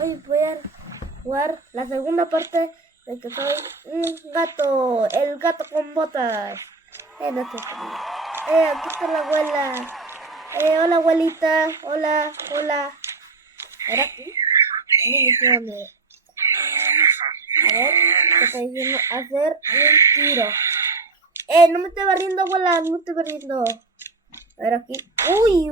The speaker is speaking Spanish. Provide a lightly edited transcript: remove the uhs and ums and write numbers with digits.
Hoy voy a jugar la segunda parte de que soy un gato, el gato con botas. No estoy conmigo. Aquí está la abuela. Hola abuelita, hola. ¿Era aquí? No me sé dónde. A ver, te estoy diciendo hacer un tiro. No me estoy barriendo, abuela, no me estoy barriendo. A ver aquí. Uy,